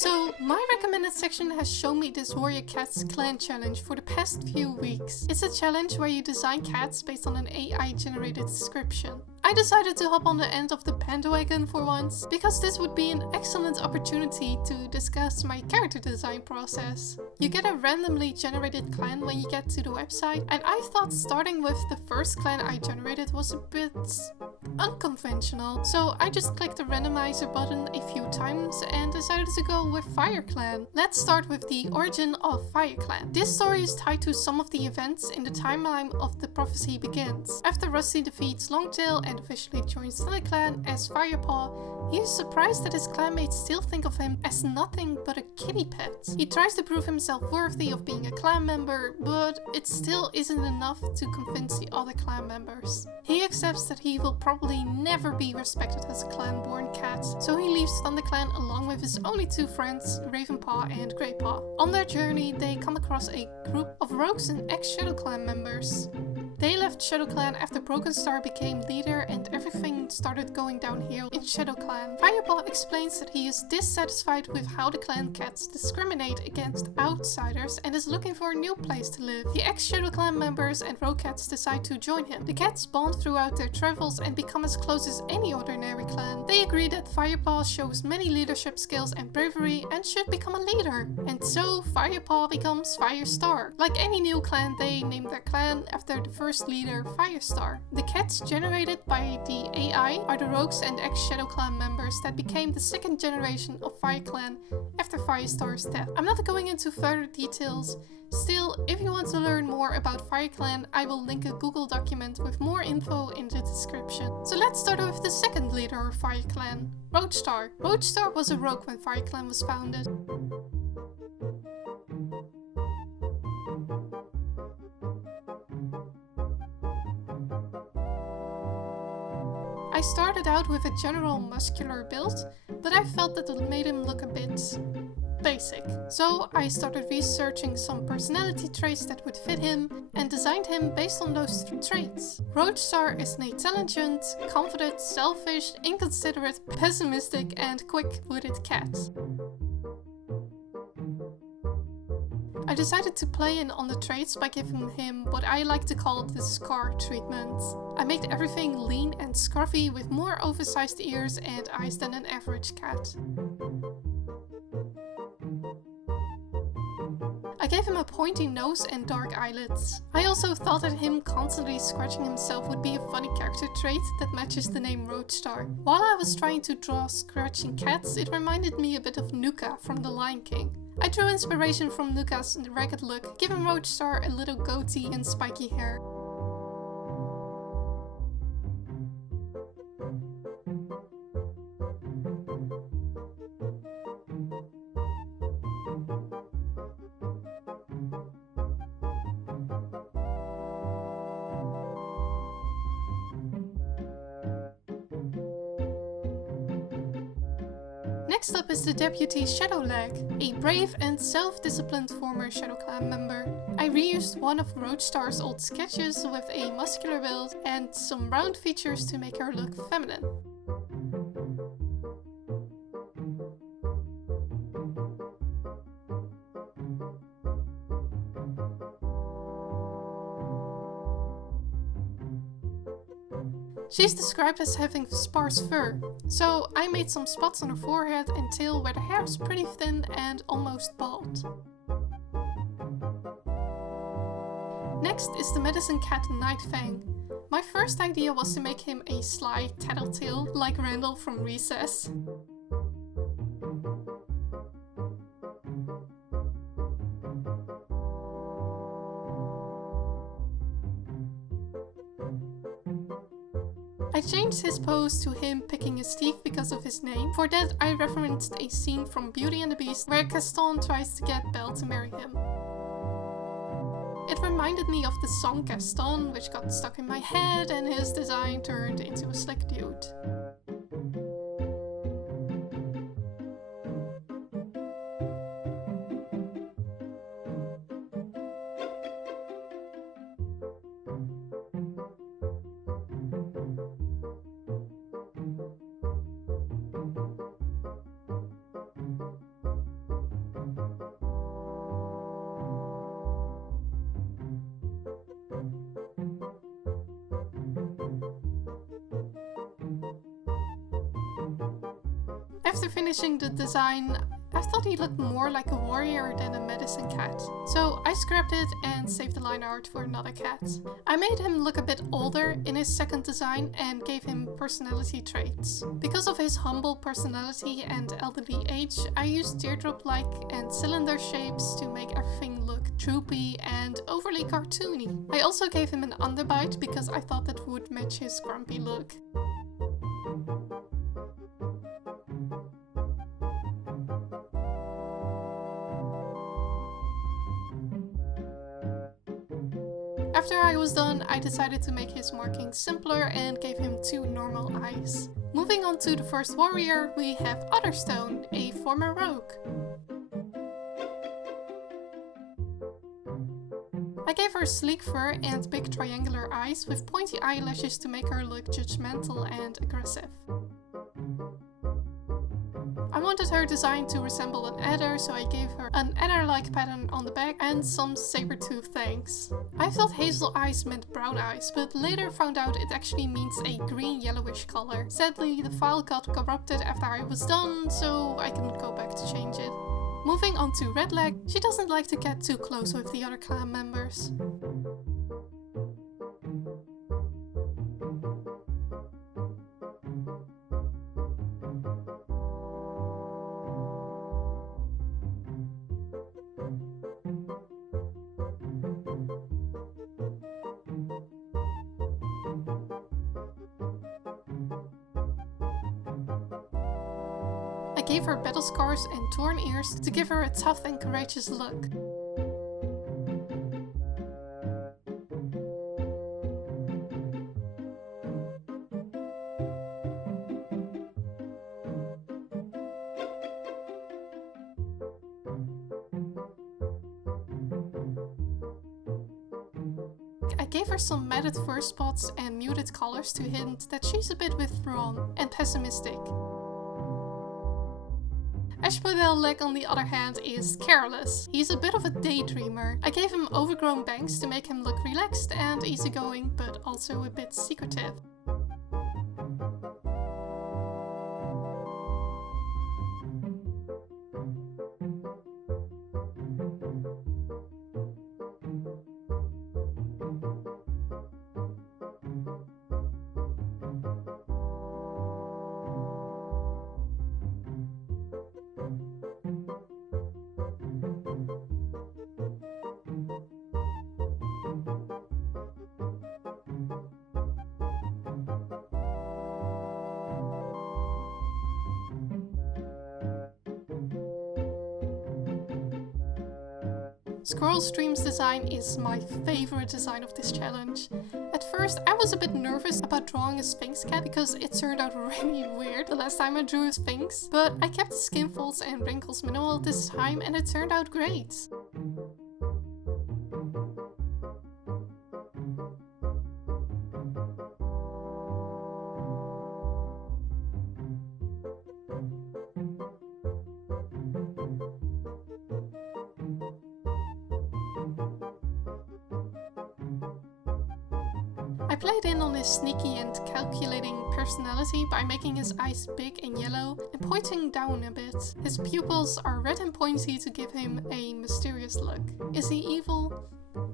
So, my recommended section has shown me this Warrior Cats clan challenge for the past few weeks. It's a challenge where you design cats based on an AI generated description. I decided to hop on the end of the bandwagon for once, because this would be an excellent opportunity to discuss my character design process. You get a randomly generated clan when you get to the website, and I thought starting with the first clan I generated was a bit unconventional, so I just clicked the randomizer button a few times and decided to go with Fire Clan. Let's start with the origin of Fire Clan. This story is tied to some of the events in the timeline of The Prophecy Begins. After Rusty defeats Longtail and officially joins the clan as Firepaw, he is surprised that his clanmates still think of him as nothing but a kitty pet. He tries to prove himself worthy of being a clan member, but it still isn't enough to convince the other clan members. He accepts that he will probably never be respected as a clan-born cat, so he leaves ThunderClan along with his only two friends, Ravenpaw and Greypaw. On their journey, they come across a group of rogues and ex-Shadow Clan members. They left Shadow Clan after Broken Star became leader and everything started going downhill in Shadow Clan. Firepaw explains that he is dissatisfied with how the clan cats discriminate against outsiders and is looking for a new place to live. The ex-Shadow Clan members and rogue cats decide to join him. The cats bond throughout their travels and become as close as any ordinary clan. They agree that Firepaw shows many leadership skills and bravery and should become a leader. And so Firepaw becomes Firestar. Like any new clan, they name their clan after the first leader, Firestar. The cats generated by the AI are the rogues and ex-Shadow Clan members that became the second generation of Fire Clan after Firestar's death. I'm not going into further details. Still, if you want to learn more about Fire Clan, I will link a Google document with more info in the description. So let's start with the second leader of Fire Clan, Roadstar. Roadstar was a rogue when Fire Clan was founded. I started out with a general muscular build, but I felt that it made him look a bit basic. So I started researching some personality traits that would fit him and designed him based on those traits. Roadstar is an intelligent, confident, selfish, inconsiderate, pessimistic and quick-witted cat. I decided to play in on the traits by giving him what I like to call the scar treatment. I made everything lean and scruffy with more oversized ears and eyes than an average cat. I gave him a pointy nose and dark eyelids. I also thought that him constantly scratching himself would be a funny character trait that matches the name Roadstar. While I was trying to draw scratching cats, it reminded me a bit of Nuka from The Lion King. I drew inspiration from Nuka's ragged look, giving Roadstar a little goatee and spiky hair. Next up is the deputy Shadowlag, a brave and self-disciplined former Shadow Clan member. I reused one of Roadstar's old sketches with a muscular build and some round features to make her look feminine. She's described as having sparse fur, so I made some spots on her forehead and tail where the hair is pretty thin and almost bald. Next is the medicine cat Nightfang. My first idea was to make him a sly tattletale like Randall from Recess. I changed his pose to him picking his teeth because of his name. For that, I referenced a scene from Beauty and the Beast where Gaston tries to get Belle to marry him. It reminded me of the song Gaston, which got stuck in my head, and his design turned into a slick dude. After finishing the design, I thought he looked more like a warrior than a medicine cat. So I scrapped it and saved the line art for another cat. I made him look a bit older in his second design and gave him personality traits. Because of his humble personality and elderly age, I used teardrop-like and cylinder shapes to make everything look droopy and overly cartoony. I also gave him an underbite because I thought that would match his grumpy look. After I was done, I decided to make his markings simpler and gave him 2 normal eyes. Moving on to the first warrior, we have Otherstone, a former rogue. I gave her sleek fur and big triangular eyes with pointy eyelashes to make her look judgmental and aggressive. I wanted her design to resemble an adder, so I gave her an adder-like pattern on the back and some saber-tooth fangs. I thought hazel eyes meant brown eyes, but later found out it actually means a green-yellowish color. Sadly, the file got corrupted after I was done, so I couldn't go back to change it. Moving on to Redleg, she doesn't like to get too close with the other clan members. I gave her battle scars and torn ears to give her a tough and courageous look. I gave her some matted fur spots and muted colors to hint that she's a bit withdrawn and pessimistic. Ashpodel Leg, on the other hand, is careless. He's a bit of a daydreamer. I gave him overgrown bangs to make him look relaxed and easygoing, but also a bit secretive. Squirrel Stream's design is my favorite design of this challenge. At first I was a bit nervous about drawing a Sphinx cat because it turned out really weird the last time I drew a Sphinx, but I kept the skin folds and wrinkles minimal this time and it turned out great. I played in on his sneaky and calculating personality by making his eyes big and yellow and pointing down a bit. His pupils are red and pointy to give him a mysterious look. Is he evil?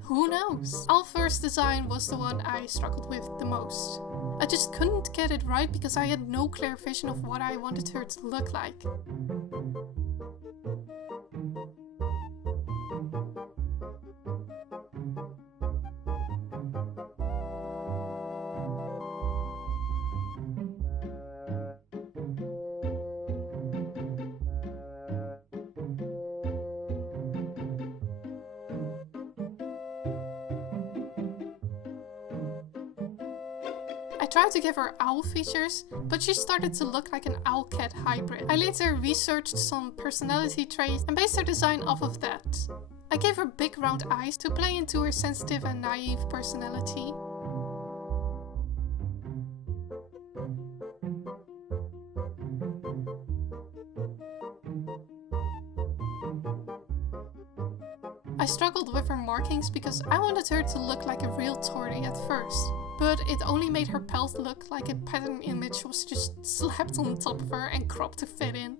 Who knows? Alphur's design was the one I struggled with the most. I just couldn't get it right because I had no clear vision of what I wanted her to look like. I tried to give her owl features, but she started to look like an owl-cat hybrid. I later researched some personality traits and based her design off of that. I gave her big round eyes to play into her sensitive and naive personality. I struggled with her markings because I wanted her to look like a real Tory at first. but it only made her pelt look like a pattern image was just slapped on top of her and cropped to fit in.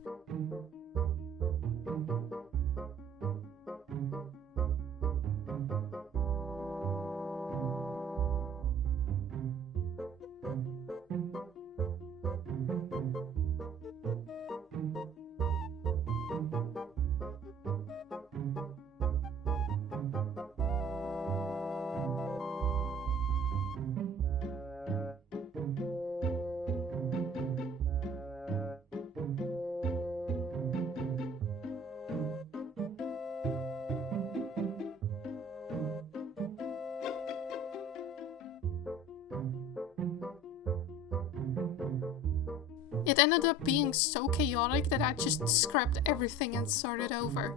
It ended up being so chaotic that I just scrapped everything and started over.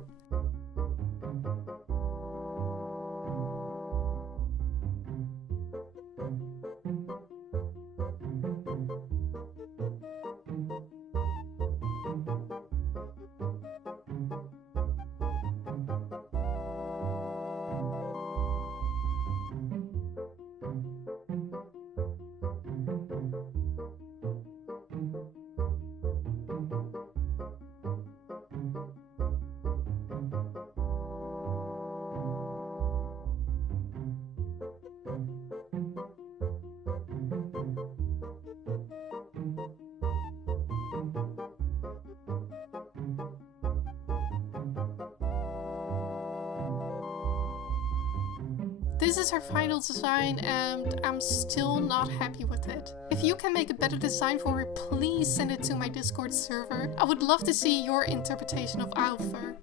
This is her final design and I'm still not happy with it. If you can make a better design for her, please send it to my Discord server. I would love to see your interpretation of Owlfur.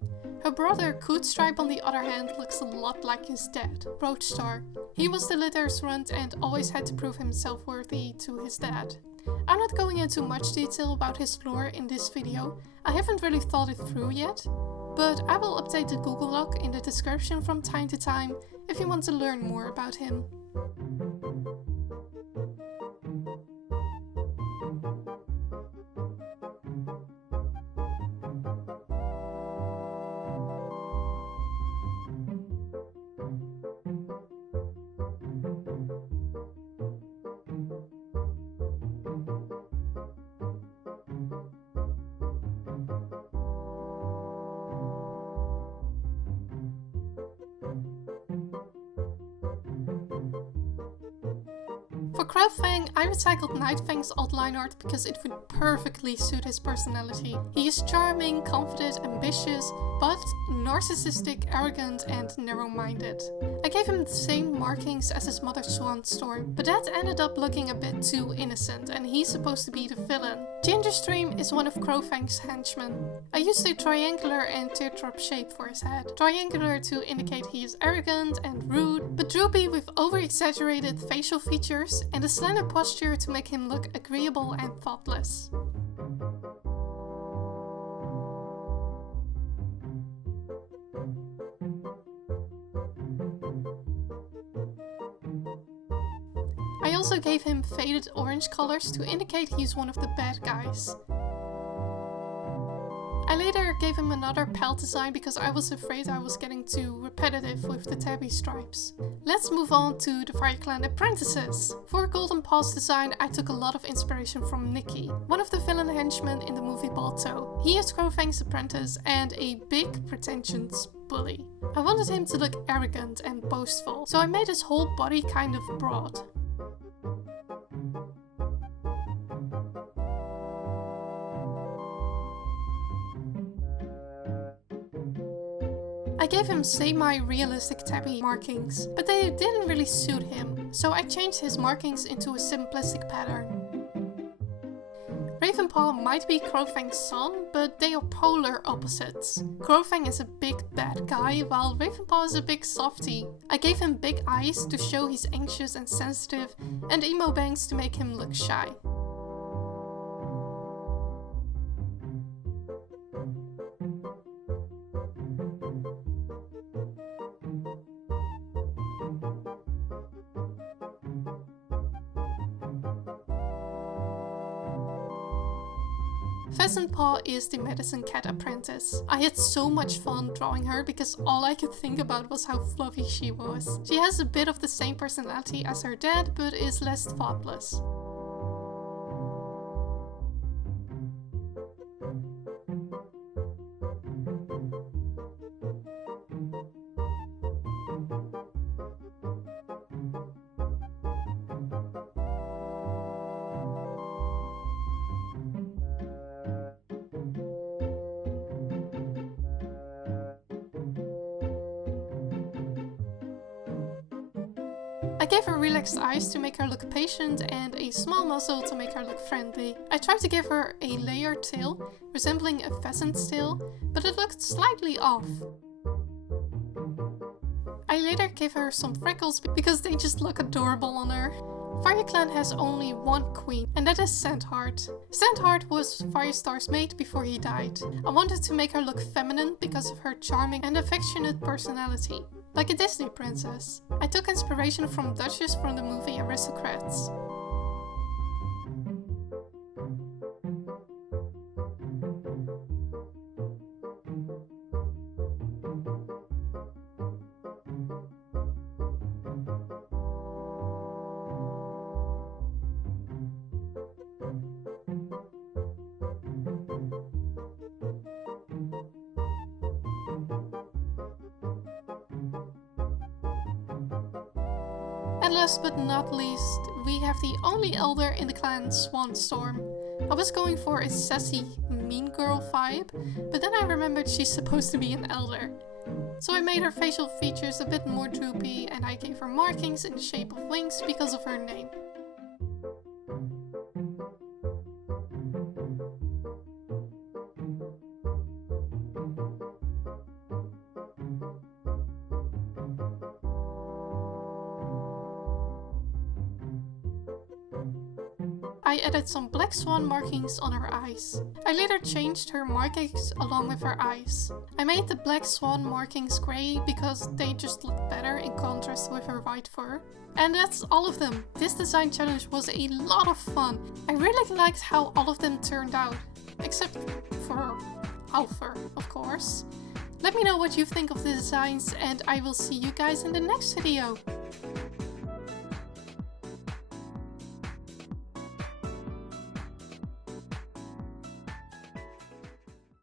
Her brother, Cootstripe, on the other hand, looks a lot like his dad, Roadstar. He was the litter's runt and always had to prove himself worthy to his dad. I'm not going into much detail about his lore in this video. I haven't really thought it through yet, but I will update the Google Doc in the description from time to time if you want to learn more about him. For Crowfang, I recycled Nightfang's outline art because it would perfectly suit his personality. He is charming, confident, ambitious, but narcissistic, arrogant, and narrow-minded. I gave him the same markings as his mother Swanstorm, but that ended up looking a bit too innocent, and he's supposed to be the villain. Gingerstream is one of Crowfang's henchmen. I used a triangular and teardrop shape for his head. Triangular to indicate he is arrogant and rude, but droopy with over-exaggerated facial features and a slender posture to make him look agreeable and thoughtless. I also gave him faded orange colors to indicate he's one of the bad guys. I later gave him another pelt design because I was afraid I was getting too repetitive with the tabby stripes. Let's move on to the Fire Clan apprentices. For Golden Paw's design, I took a lot of inspiration from Nicky, one of the villain henchmen in the movie Balto. He is Crowfang's apprentice and a big, pretentious bully. I wanted him to look arrogant and boastful, so I made his whole body kind of broad. I gave him semi-realistic tabby markings, but they didn't really suit him, so I changed his markings into a simplistic pattern. Ravenpaw might be Crowfang's son, but they are polar opposites. Crowfang is a big bad guy, while Ravenpaw is a big softie. I gave him big eyes to show he's anxious and sensitive, and emo bangs to make him look shy. Pheasant Paw is the medicine cat apprentice. I had so much fun drawing her because all I could think about was how fluffy she was. She has a bit of the same personality as her dad, but is less thoughtless. I gave her relaxed eyes to make her look patient and a small muzzle to make her look friendly. I tried to give her a layered tail, resembling a pheasant's tail, but it looked slightly off. I later gave her some freckles because they just look adorable on her. FireClan has only one queen, and that is Sandheart. Sandheart was Firestar's mate before he died. I wanted to make her look feminine because of her charming and affectionate personality, like a Disney princess. I took inspiration from Duchess from the movie Aristocrats. And last but not least, we have the only elder in the clan, Swanstorm. I was going for a sassy, mean girl vibe, but then I remembered she's supposed to be an elder. So I made her facial features a bit more droopy and I gave her markings in the shape of wings because of her name. I added some black swan markings on her eyes. I later changed her markings along with her eyes. I made the black swan markings grey because they just look better in contrast with her white fur. And that's all of them. This design challenge was a lot of fun. I really liked how all of them turned out. Except for Alpher, of course. Let me know what you think of the designs and I will see you guys in the next video.